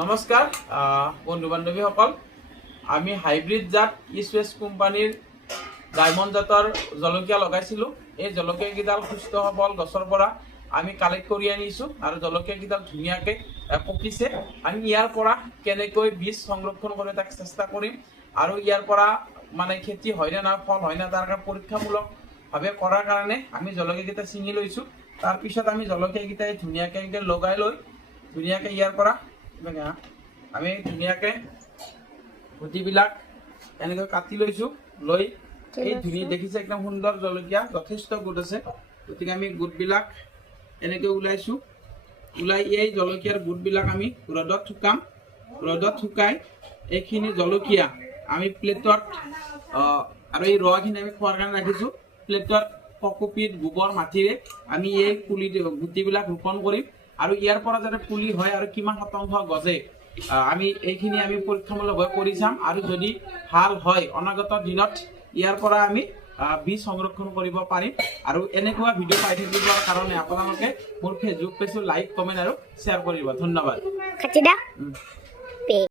নমস্কাৰ বন্ধু বান্ধৱীসকল, আমি হাইব্ৰিড জাত ইছৱেষ্ট কোম্পানীৰ ডায়মণ্ড জাতৰ জলকীয়া লগাইছিলোঁ। এই জলকীয়াকেইডাল সুস্থ সবল গছৰ পৰা আমি কালেক্ট কৰি আনিছোঁ আৰু জলকীয়াকেইডাল ধুনীয়াকৈ পকিছে। আমি ইয়াৰ পৰা কেনেকৈ বীজ সংৰক্ষণ কৰি তাক চেষ্টা কৰিম আৰু ইয়াৰ পৰা মানে খেতি হয়নে না ফল হয় না তাৰ কাৰণে পৰীক্ষামূলকভাৱে কৰাৰ কাৰণে আমি জলকীয়াকেইটা ছিঙি লৈছোঁ। তাৰপিছত আমি জলকীয়াকেইটাই ধুনীয়াকৈ লগাই লৈ ধুনীয়াকৈ ইয়াৰ পৰা আমি ধুনীয়াকৈ গুটিবিলাক এনেকৈ কাটি লৈছোঁ। লৈ এই ধুনীয়া দেখিছে একদম সুন্দৰ জলকীয়া, যথেষ্ট গোট আছে। গতিকে আমি গোটবিলাক এনেকৈ ওলাইছোঁ। ওলাই এই জলকীয়াৰ গোটবিলাক আমি ৰ'দত শুকাম। ৰ'দত শুকাই এইখিনি জলকীয়া আমি প্লেটত আৰু এই ৰৱাখিনি আমি খোৱাৰ কাৰণে ৰাখিছোঁ। প্লেটত ককোপিট গোবৰ মাটিৰে আমি এই গুটিবিলাক ৰোপণ কৰিম আৰু ইয়াৰ পৰা যাতে পুলি হয় আৰু কিমান শতাংশ গজে আমি এইখিনি আমি পৰীক্ষামূলকভাৱে কৰি চাম আৰু যদি ভাল হয় অনাগত দিনত ইয়াৰ পৰা আমি বীজ সংৰক্ষণ কৰিব পাৰিম। আৰু এনেকুৱা ভিডিঅ' পাই থাকিবৰ কাৰণে আপোনালোকে মোৰ ফেচবুক পেজটো লাইক, কমেণ্ট আৰু শ্বেয়াৰ কৰিব। ধন্যবাদ।